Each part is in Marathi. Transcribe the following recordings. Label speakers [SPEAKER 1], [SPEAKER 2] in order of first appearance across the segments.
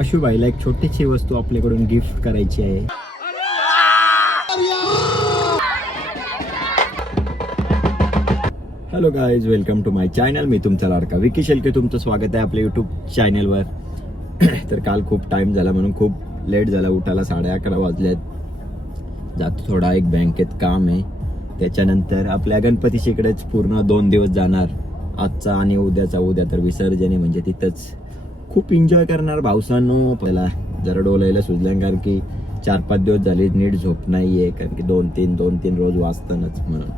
[SPEAKER 1] आशुबाईला एक छोटीशी वस्तू आपल्याकडून गिफ्ट करायची आहे. Hello guys welcome to my channel मी तुमचा लाडका विकी शेलके. तुमचं स्वागत आहे आपल्या यूट्यूब चॅनलवर तर काल खूप टाईम झाला म्हणून खूप लेट झाला. उठायला साडे अकरा वाजल्यात जातो थोडा एक बँकेत काम आहे. त्याच्यानंतर आपल्या गणपतीशी इकडेच पूर्ण दोन दिवस जाणार. आजचा आणि उद्याचा. उद्या तर विसर्जने म्हणजे तिथंच खूप एन्जॉय करणार भावसांनो पहिला जरा डोलायला सुचल्या कारण की चार पाच दिवस झाले नीट झोप नाही आहे कारण की दोन तीन दोन तीन रोज वाचतानाच म्हणून.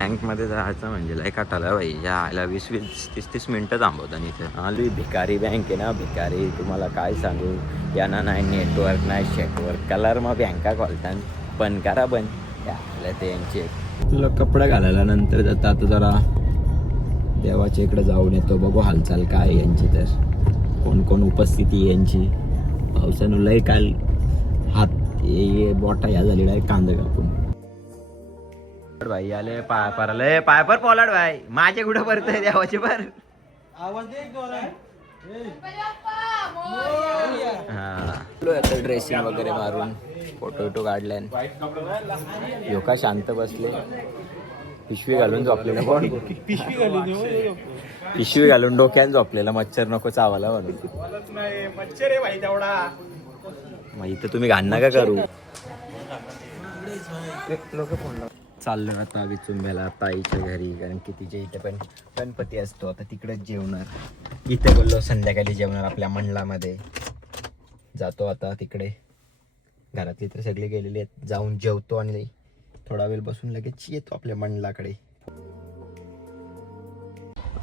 [SPEAKER 1] बँकमध्ये जायचं म्हणजे लय काटाला बाई या आयला वीस वीस तीस तीस मिनटं थांबवतात इथे. आली भिकारी बँक आहे ना भिकारी. तुम्हाला काय सांगू? यांना नाही नेटवर्क नाही शेटवर्क कलर मग बँका खोलतात पण करा पण याला ते यांचे. तुला कपडा घालायला नंतर जाता आता जरा. देवाच्या इकडे जाऊन येतो बघू हालचाल काय यांची तर. कोण कोण उपस्थिती यांची? पावसानं लय काल हात हे बोटा ह्या झालेला आहे कांदा कापून. भाई आले पाय परले पाय पर पोलाड भाई. माझे कुठं परतय देवाचे पर हा. ड्रेसिंग वगैरे मारून फोटो विटो काढले यो का शांत बसले? पिशवी घालून झोपलेला कोण
[SPEAKER 2] पिशवी घालून.
[SPEAKER 1] पिशवी घालून डोक्यान झोपलेला मच्छर नको चावाला म्हणून.
[SPEAKER 2] मच्छर आहे भाई तेवढा.
[SPEAKER 1] मग इथं तुम्ही घाण नका करू. चाललो आता विचुंब्याला ताईच्या घरी कारण की तिच्या इथे पण गणपती असतो. आता तिकडेच जेवणार. इथे बोललो संध्याकाळी जेवणार आपल्या मंडलामध्ये जातो आता तिकडे. घरातली तर सगळे गेलेले आहेत. जाऊन जेवतो आणि थोडा वेळ बसून लगेच येतो आपल्या मंडलाकडे.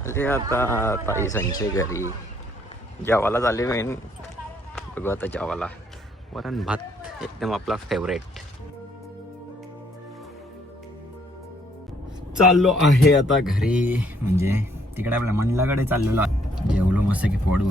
[SPEAKER 1] आले आता ताई संचे घरी. जेवायला झाले मेन बघू आता जेवायला. वरण भात एकदम आपला फेवरेट चाललो आहे आता घरी. म्हणजे तिकडे आपल्या मंडलाकडे चाललेलो जेवलो मस्त की पोट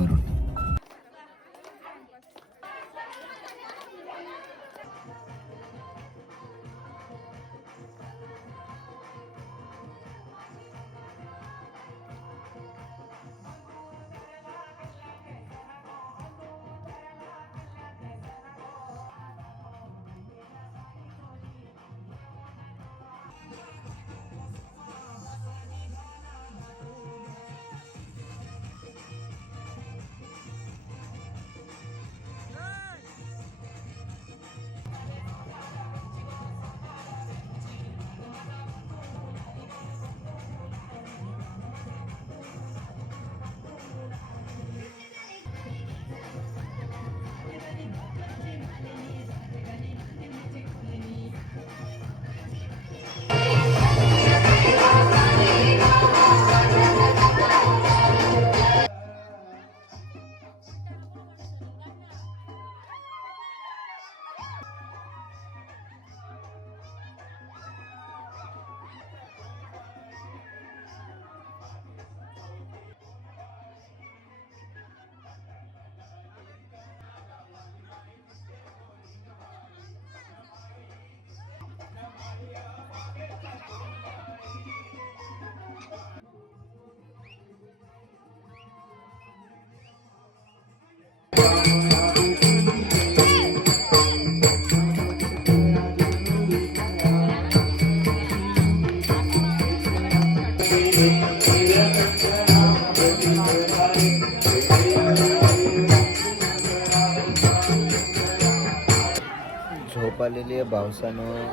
[SPEAKER 1] पावसानं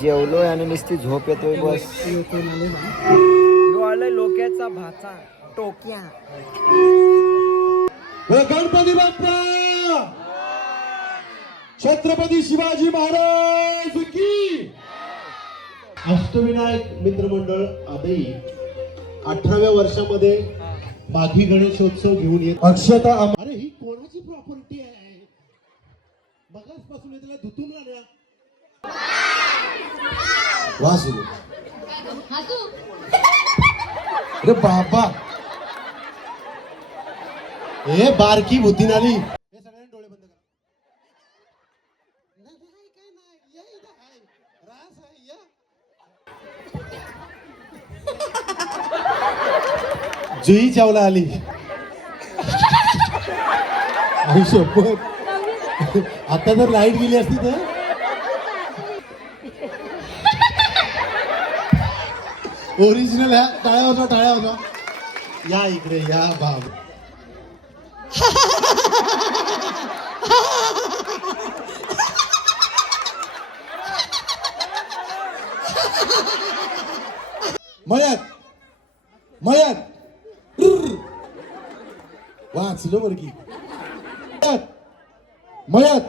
[SPEAKER 1] जेवलोय आणि नुसती झोप येतोय बस. यो लोक्याचा भाचा टोक्या.
[SPEAKER 3] गणपती बाप्पा! छत्रपती शिवाजी महाराज की! अष्टविनायक मित्रमंडळ आदई अठराव्या वर्षामध्ये माघी गणेशोत्सव घेऊन येत. अक्षता अरे ही कोणाची प्रॉपर्टी आहे? बघाच पासून त्याला धुतून अरे बाबा. ए बारकी भूतीन आली हे सगळ्यांनी डोळे बंद करा. नाही, नाही, काय नाही. या इथं आहे. रास आहे, या. जुई चावला आली. आयुष्य आता जर लाइट गेली असती तर? ओरिजिनल ह्या टाळ्या होता टाळ्या होता. या इकडे या बाब. मळ्यात मळ्यात. वाचलो बरं की. मळ्यात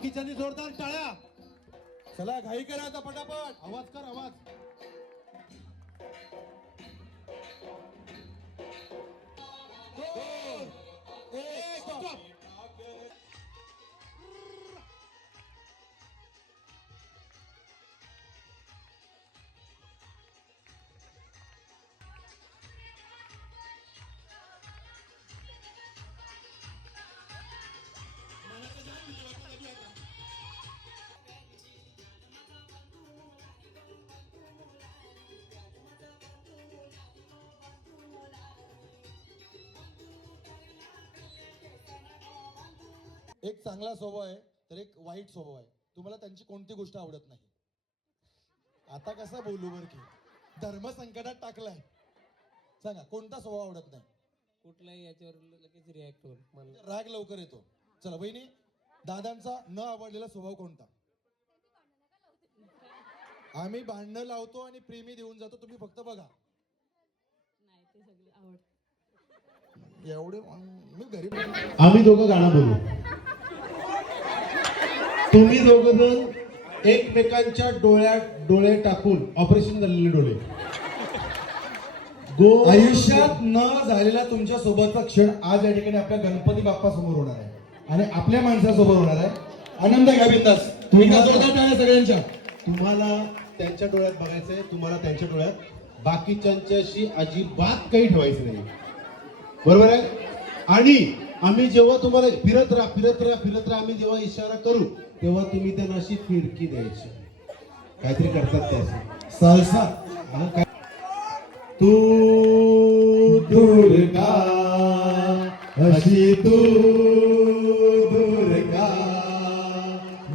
[SPEAKER 3] बाकीच्यांनी जोरदार टाळ्या. चला घाई करा आता पटापट. आवाज कर आवाज. एक चांगला स्वभाव आहे तर एक वाईट स्वभाव आहे. तुम्हाला त्यांची कोणती गोष्ट आवडत नाही? आता कसं बोलू बर की? धर्म संकटात टाकलाय. सांगा कोणता स्वभाव आवडत नाही?
[SPEAKER 4] कुठल्याही याच्यावर लगेच रिॲक्ट होईल
[SPEAKER 3] राग लवकर येतो. चला बहिणी दादांचा न आवडलेला स्वभाव कोणता? आम्ही भांडणं लावतो आणि प्रेमी देऊन जातो तुम्ही फक्त बघा.
[SPEAKER 5] नाही ते सगळे आवडतात.
[SPEAKER 3] एवढे मी घरी आम्ही दोघं गाणं बोलू. तुम्ही दोघं जण एकमेकांच्या डोळ्यात डोळे टाकून ऑपरेशन झालेले डोळे. गो आयुष्यात न झालेला तुमच्या सोबतचा क्षण आज या ठिकाणी आपल्या गणपती बाप्पा समोर होणार आहे. आणि आपल्या माणसासोबत होणार आहे. आनंद घ्या बिंदास? तुम्ही का सगळ्यांच्या? तुम्हाला त्यांच्या डोळ्यात बघायचंय तुम्हाला त्यांच्या डोळ्यात. बाकीच्यांच्याशी अजिबात काही ठेवायचं नाही. बरोबर आहे? आणि आम्ही जेव्हा तुम्हाला फिरत राहा फिरत राहा फिरत राहा आम्ही जेव्हा इशारा करू तेव्हा तुम्ही त्यांना अशी फिरकी द्यायची. काहीतरी करतात ते असं. सहसा काय? तू दुर्गा अशी तू दुर्गा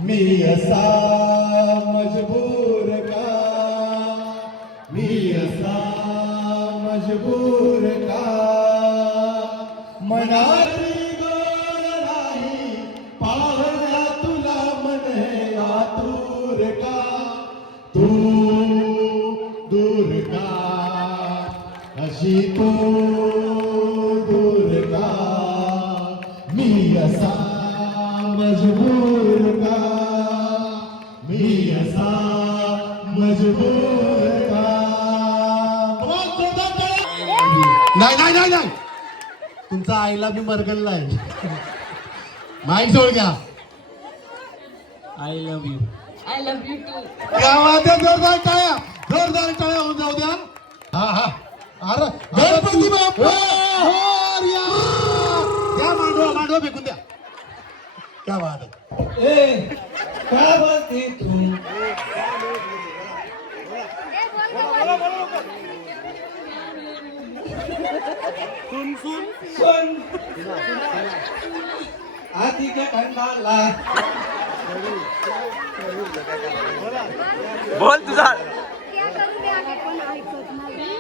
[SPEAKER 3] मी असा मजबूर का? मी असा मजबूर का? मनाची अशी तू दुर्गा मी असा मजबूर का? मी असा मजबूर का? नाही नाही नाही नाही. तुमचा आईला मी मरगलला आहे. माईक सोड घ्या.
[SPEAKER 4] I love you
[SPEAKER 5] I love you too
[SPEAKER 3] गावात जोरदार टाळ्या. जोरदार टाळ्या होऊन जाऊ द्या. हा हा. गणपती बाप्पा! द्या मांडवा मांडवा फेकून द्या. क्या बात आहे
[SPEAKER 4] ए काय बोलते तू? सुन आधीच्या खंडाला
[SPEAKER 1] बोल तुझा.
[SPEAKER 6] पण ऐकत नाही.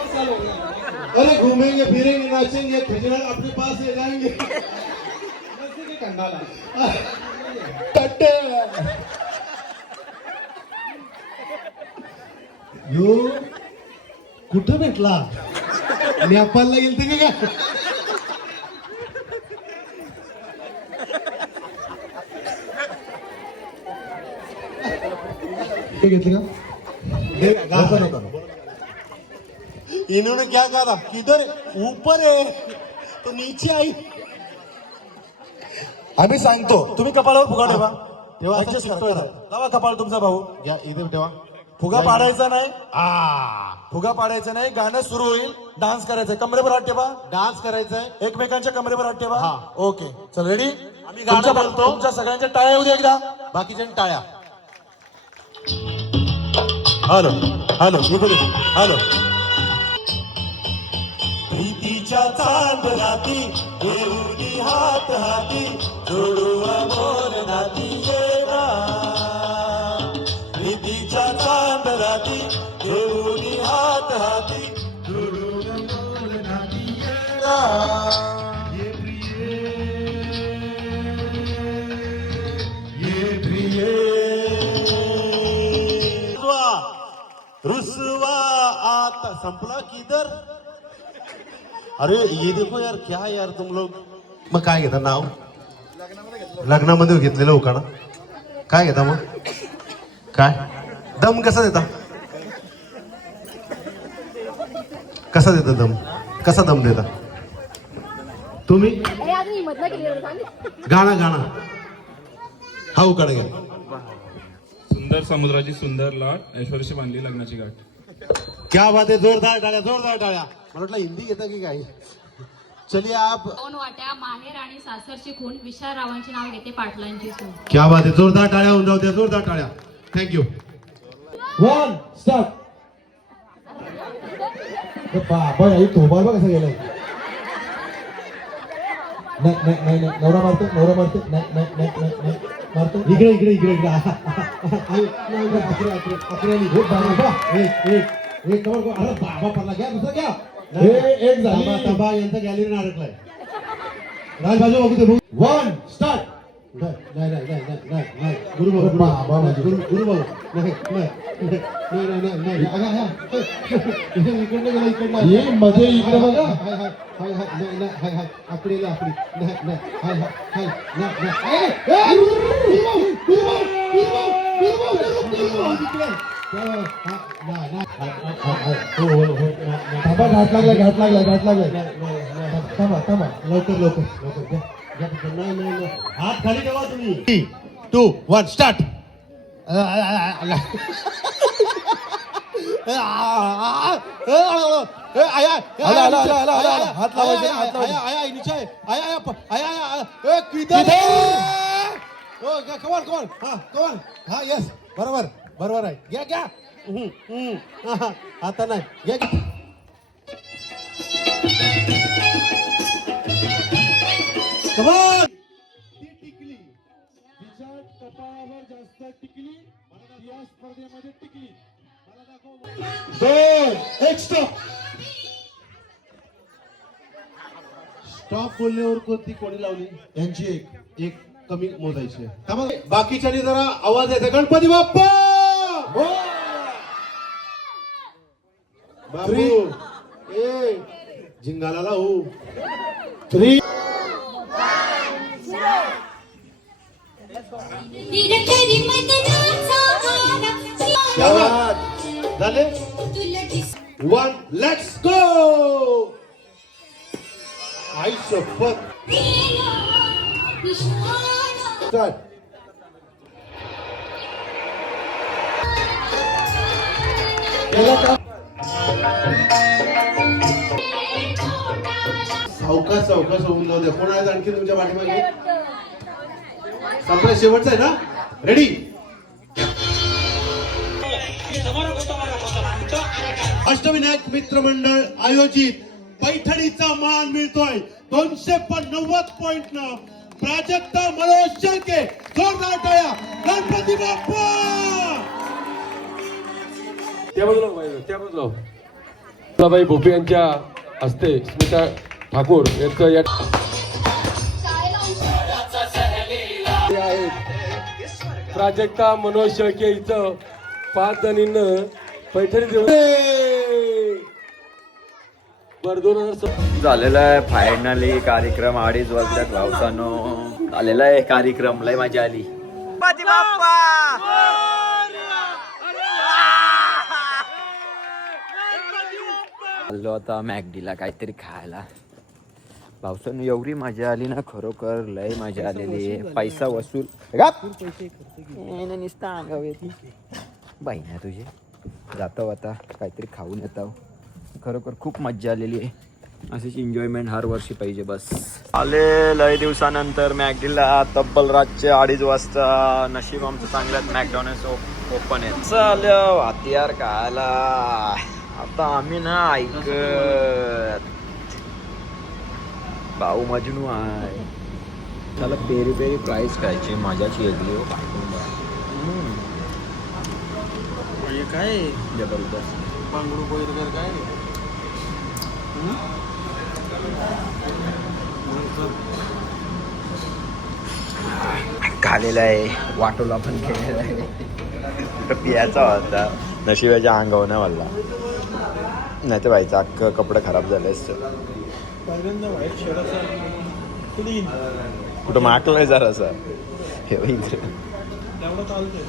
[SPEAKER 4] अरे घुमेंगे
[SPEAKER 3] फिरेंगे नाचेंगे खजरा अपने पास ले जाएंगे
[SPEAKER 4] खंडाला.
[SPEAKER 3] यो कुठं भेटला? नेपाळला का हे घेतले का? नको. इन्होंने क्या कहा था किधर? ऊपर है तो नीचे आई
[SPEAKER 7] आम्ही सांगतो. तुम्ही कपाळावर फुगा ठेवा
[SPEAKER 3] तेव्हा असं
[SPEAKER 7] Adjust करा.
[SPEAKER 3] शिकतोय ना.
[SPEAKER 7] लावा कपाळ तुमचा भाऊ.
[SPEAKER 3] या इथे ठेवा.
[SPEAKER 7] फुगा पाडायचा नाही? फुगा पाडायचा नाही. गाणं सुरू होईल. डान्स करायचंय. कमरेवर हात ठेवा.
[SPEAKER 3] डान्स करायचा आहे
[SPEAKER 7] एकमेकांच्या कमरेवर हात ठेवा.
[SPEAKER 3] हा.
[SPEAKER 7] ओके. चल रेडी
[SPEAKER 3] आम्ही गाणं बोलतो.
[SPEAKER 7] तुमच्या सगळ्यांच्या टाळ्या येऊ एकदा.
[SPEAKER 3] बाकीच्या टाळ्या. हॅलो. हॅलो. इकडे. हॅलो.
[SPEAKER 7] प्रीतीच्या चांद राती देऊनी हात हाती जोडू अमोल नाती राती देऊनी हात हाती. ये प्रिये ये प्रिये.
[SPEAKER 3] रुसवा रुसवा आता संपला किधर अरे ये देखो यार क्या यार तुम लोग? मग काय घेता नाव? लग्नामध्ये घेतलेलं उकाणा काय घेता मग? काय? दम कसा देता? कसा देता दम? कसा दम देता? तुम्ही. गाणं गाणं. हा उकाणा घ्या.
[SPEAKER 2] सुंदर समुद्राची सुंदर लाट ऐश्वर्याशी बांधली लग्नाची गाठ.
[SPEAKER 3] क्या बात है जोरदार टाळ्या जोरदार टाळ्या. मला वाटलं हिंदी घेता की काय? चलिए आप
[SPEAKER 5] दोन वाट्या माहेर आणि सासरची खून? विशाल रावांची नाव घेते पाटलांची सून
[SPEAKER 3] क्या बात आहे जोरदार टाळ्या होऊन जाऊ द्या जोरदार टाळ्या. थँक्यू
[SPEAKER 7] वन स्टार्ट बाबा आई थोबार बघ कसं गेलाय नाही नाही नाही नाही नवरा मारतो नवरा मारतो नाही नाही नाही नाही नाही मारतो
[SPEAKER 3] इकडे इकडे इकडे इकडे अकरा, अकरा.
[SPEAKER 7] हो
[SPEAKER 3] एक एक एक कवर कवर. अरे बाबा पडला घ्या दुसरा घ्या
[SPEAKER 7] हे, एक झाली.
[SPEAKER 3] थांबा यांचा गॅलरी अडकलाय राजबाजू बघू
[SPEAKER 7] वन स्टार्ट
[SPEAKER 3] नाही नाही नाही नाही नाही नाही नाही गुरु बघू
[SPEAKER 7] बाबा माझे.
[SPEAKER 3] गुरु गुरु बघू नाही नाही नाही नाही नाही नाही अगं, हा. इकडनं गेला इकडनं
[SPEAKER 7] ये मध्ये इकडे बघा.
[SPEAKER 3] हाय हाय हाय हाय नाही नाही हाय हाय आकडे आली, आकडे नाही नाही हाय हाय हाय नाही नाही ए, ए, गुरु भाऊ, गुरु भाऊ, गुरु भाऊ, गुरु भाऊ, गुरु भाऊ, गुरु भाऊ, इकडे. हा, हा, नाही, नाही, हाय, हाय, हाय, हाय. हो हो हो नाही, नाही.
[SPEAKER 7] थांबा घाट लागलाय घाट लागलाय घाट
[SPEAKER 3] नाही.
[SPEAKER 7] थांबा थांबा
[SPEAKER 3] लवकर लवकर लवकर. नाही नाही हात खाली ठेवा तुम्ही टू वन स्टार्ट
[SPEAKER 7] आया आला, आला, आला, आला. हात लावायचे, हात लावायचे.
[SPEAKER 3] कमान हा कमान बरोबर बरोबर आहे घ्या घ्या आता नाही घ्या
[SPEAKER 7] ती टिकली. तिच्या कपाळावर जास्त टिकली. या स्पर्धेमध्ये टिकली. दोन एक स्टॉप
[SPEAKER 3] स्टॉप बोलल्यावर कोणती कोणी लावली? यांची एक एक कमी मोजायची. बाकीच्यानी जरा आवाज येते गणपती बाप्पा! बाबू. ए झिंगाला लावू.
[SPEAKER 7] थ्री
[SPEAKER 6] निरकरी मदनाचा वारा,
[SPEAKER 3] क्या बात? झाले? वन लेट्स गो आई शपथ सावकाश सावकाश होऊन जाऊ द्या. कोण आहेत आणखी तुमच्या पाठीमागे? संपला शेवटचा आहे ना? रेडी अष्टविनायक मित्र मंडळ आयोजित पैठणीचा मान मिळतोय. दोनशे नव्वद पॉइंट न. प्राजक्ता मनोज शेळके जोरदार टाळ्या. गणपती बाप्पा!
[SPEAKER 8] त्या बाजूला त्या बाजूला तुलाबाई भोपे यांच्या हस्ते स्मिता ठाकूर यांचं या प्राजक्ता मनोज शेळके इथं पाच जणींना पैठणी देऊन स-
[SPEAKER 1] झालेला आहे फायनली कार्यक्रम अडीच वाजल्यात भावसानो झालेला आहे कार्यक्रम लय मजा आली. आलो आता मॅगडीला काहीतरी खायला. पावसानं एवढी मजा आली ना खरोखर लय मजा आलेली आहे. पैसा वसूल. नुसतं येते. बाई ना तुझे. जातो आता काहीतरी खाऊन येतो. खरोखर खूप मज्जा आलेली आहे. अशीच एन्जॉयमेंट हर वर्षी पाहिजे बस. आले लय दिवसानंतर मॅगडीला तब्बल रातचे अडीच वाजता. नशीब आमचं चांगल्यात मॅकडॉनल्ड्स ओपन आहे चाल हत्यार खायला. आता आम्ही ना ऐकत भाऊ मजनू आहे. त्याला पेरी पेरी प्राईस खायची मजाची वेगळी हो.
[SPEAKER 4] काय?
[SPEAKER 1] जबरदस्त.
[SPEAKER 4] बांगडू वगैरे काय?
[SPEAKER 1] खालेला आहे. वाटोला पण केलेला आहे. पियाचा होता. नशिबाच्या अंगावर नाही मला. नाही तर व्हायचं अख्खं कपडे खराब झाले असतं.
[SPEAKER 4] पहिल्यांदा व्हाईट शर्ट असा क्लीन
[SPEAKER 1] कुठं माकलंय जरासं हे.
[SPEAKER 4] तेवढं चालतंय.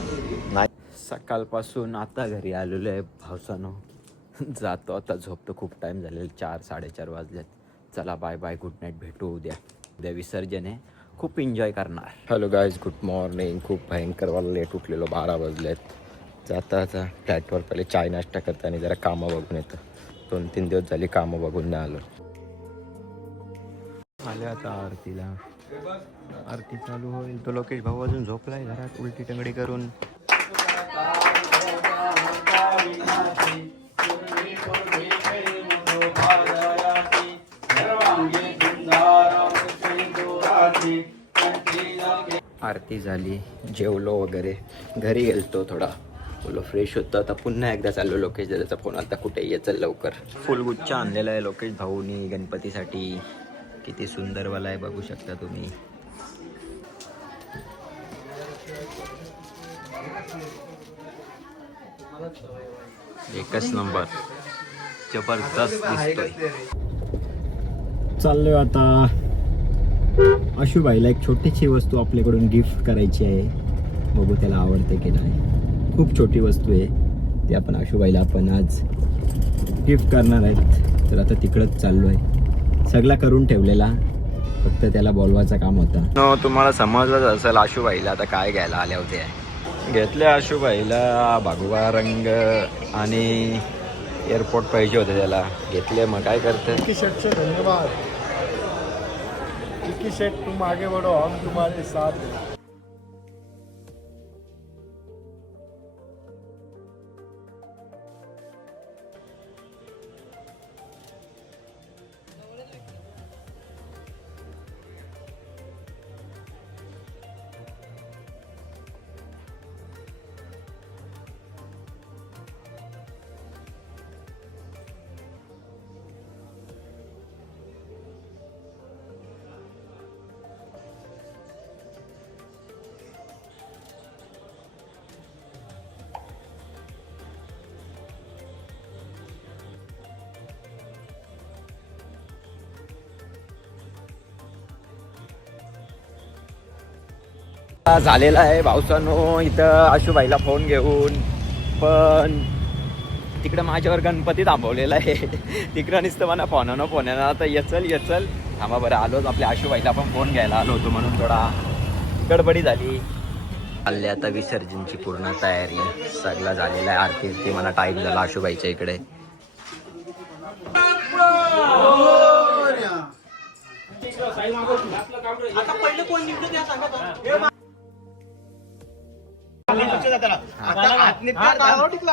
[SPEAKER 1] नाही. सकाळपासून आता घरी आलेलो आहे पावसानं जातो आता झोपतो. खूप टाईम झालेला चार साडेचार वाजल्यात चला बाय बाय गुड नाईट भेटू उद्या. उद्या विसर्जन आहे. खूप एन्जॉय करणार. हॅलो गाईज गुड मॉर्निंग खूप भयंकर वाला लेट उठलेलो. बारा वाजलेत. जाता आता फ्लॅटवर पहिले चाय नाश्ता करता आणि जरा कामं बघून येतं. दोन तीन दिवस झाली कामं बघून नाही आलो. आले आता आरतीला. आरती चालू होईल. तो लोकेश भाऊ अजून झोपलाय घरात उलटी टंगडी करून. आरती झाली जेवलो वगैरे. घरी गेलतो थोडा. बोलो फ्रेश होतं. आता पुन्हा एकदा चाललो लोकेश दादाचा फोन आता कुठे ये चल लवकर. फुलगुच्छ आणलेला आहे लोकेश भाऊनी गणपतीसाठी. किती सुंदरवाला आहे बघू शकता तुम्ही. एकच नंबर. जबरदस्त दिसतोय. चाललोय आता. आशुबाईला एक छोटीशी वस्तू आपल्याकडून गिफ्ट करायची आहे. बघू त्याला आवडते की नाही. खूप छोटी वस्तू आहे. ती आपण आशुबाईला आपण आज गिफ्ट करणार आहेत. तर आता तिकडंच चाललो आहे सगळा करून ठेवलेला. फक्त त्याला बोलवायचं काम होता. no, तुम्हाला समजलंच असेल आशुबाईला आता काय घ्यायला आले होते घेतले आशुबाईला भगवा रंग आणि एअरपोर्ट पाहिजे होते त्याला. घेतले मग काय करते?
[SPEAKER 3] धन्यवाद. विकी शेट तुम आगे बढ़ो हम तुम्हारे साथ
[SPEAKER 1] झालेला आहे पावसानो इथं आशुबाईला फोन घेऊन. पण तिकडं माझ्यावर गणपती थांबवलेला आहे. तिकडं नुसतं मला फोनानं फोन येणार. आता येचल येचल. थांबा बरं आलोच आपल्या आशुबाईला पण फोन घ्यायला आलो होतो म्हणून थोडा. गडबडी झाली. आले आता विसर्जनची पूर्ण तयारी. सगळं झालेला आहे. आरती आरती मला टाईम झाला आशुबाईच्या इकडे.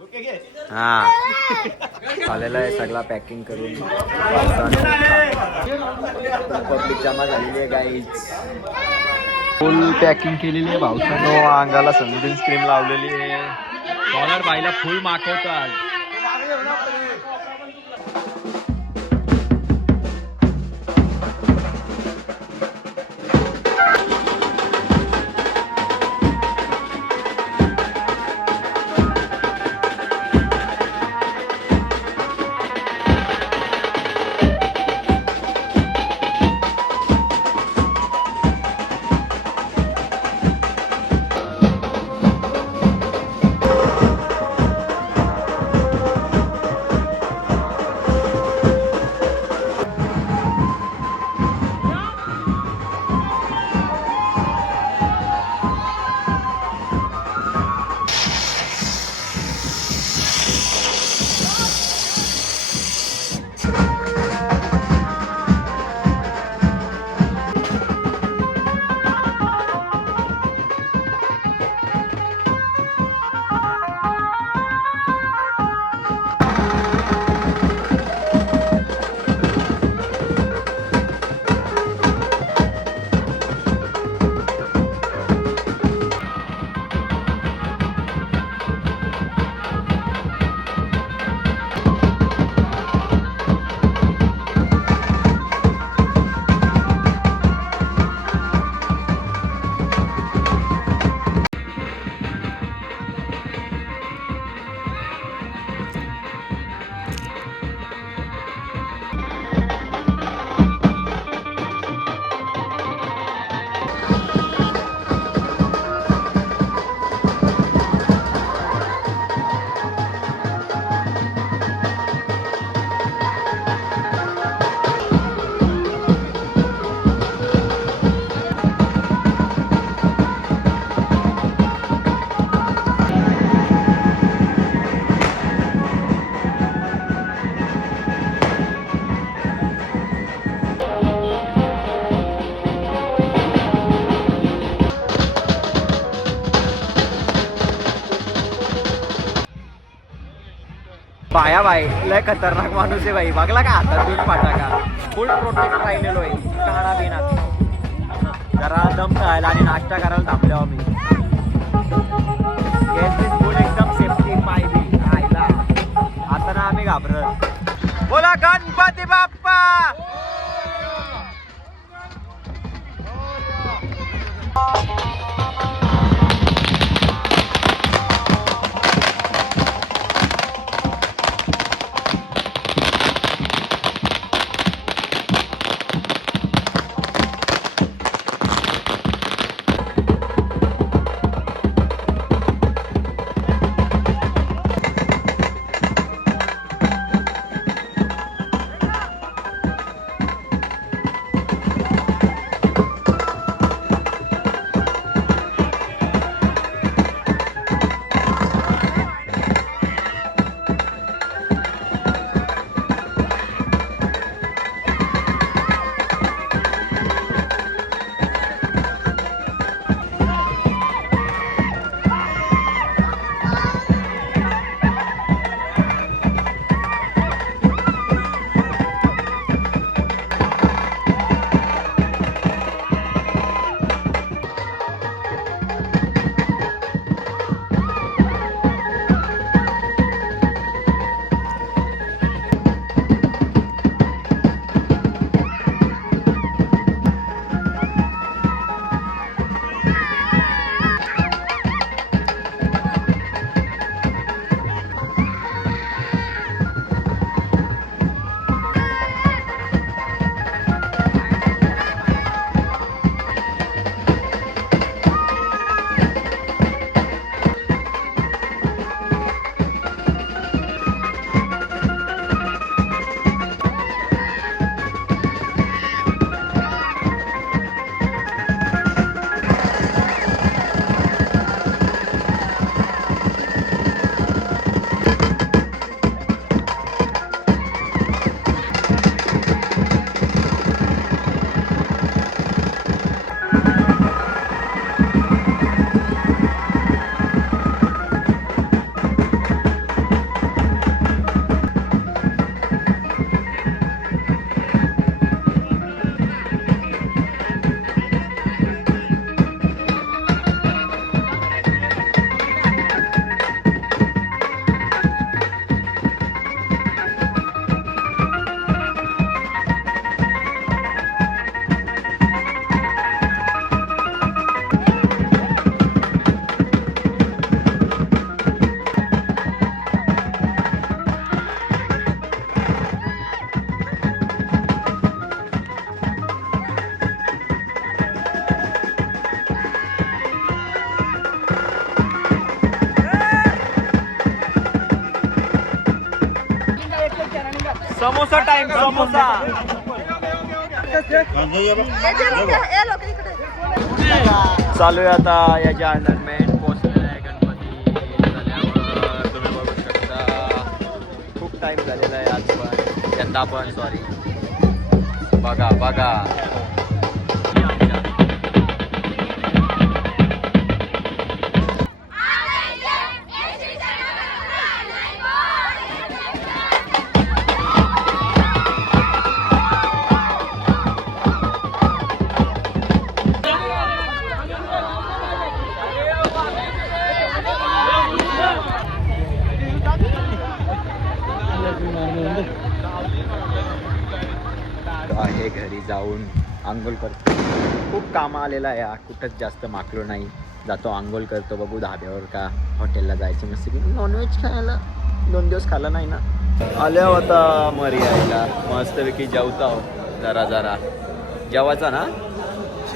[SPEAKER 1] हा. आलेला आहे सगळा पॅकिंग करून. पब्लिक जमा झालेली आहे गाईच फुल पॅकिंग केलेली आहे भाऊसानो. अंगाला सनस्क्रीन लावलेली आहे. कॉलर बाईला फुल मागवतात. माया बाई लय खतरनाक माणूस आहे बाई बघला का हातात दूध फाटाका फुल प्रोटेक्ट राहिलेलो आहे. जरा दम खायला आणि नाश्ता करायला थांबलो आम्ही. एकदम सेफ्टी पाहिजे आता ना आम्ही घाबरत बोला गणपती बाप्पा! Oh, samosa time samosa. चालू आहे आता याचे अंडरमेंट पोहोचलेला आहे गणपती झाल्यावर. तुम्ही बघू शकता. खूप टाइम झालेला आहे आज पण. यंदा पण सॉरी बघा बघा. आंघोळ करतो. खूप कामं आलेलं आहे कुठंच जास्त माकलो नाही. जातो आंघोळ करतो. बघू धाब्यावर का हॉटेलला जायचं मस्त की नॉनव्हेज खायला दोन दिवस खाल्लं नाही ना. आल्या होता मरी आईला मस्तपैकी जेवता हो जरा जरा. जेवायचा ना?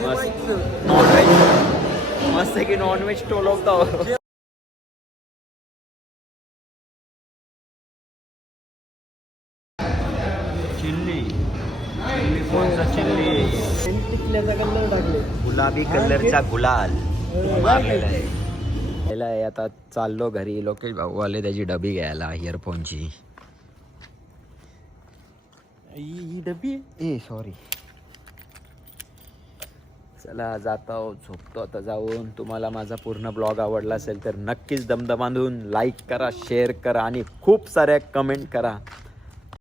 [SPEAKER 1] मस्त. नॉनव्हेज मस्त की नॉनव्हेज टोलवता हो चिल्ली चिल्ली कोणचा चिल्ली
[SPEAKER 4] कलर टाकले.
[SPEAKER 1] गुलाबी कलरचा गुलाल. मारलेला आहे. आता चाललो घरी. लोकेश भाऊ आले त्याची डबी घ्यायला इयरफोनची
[SPEAKER 4] ही डबी
[SPEAKER 1] ए सॉरी चला जातो झोपतो आता जाऊन. तुम्हाला माझा पूर्ण ब्लॉग आवडला असेल तर नक्कीच दमदमांधून लाईक करा शेअर करा आणि खूप साऱ्या कमेंट करा.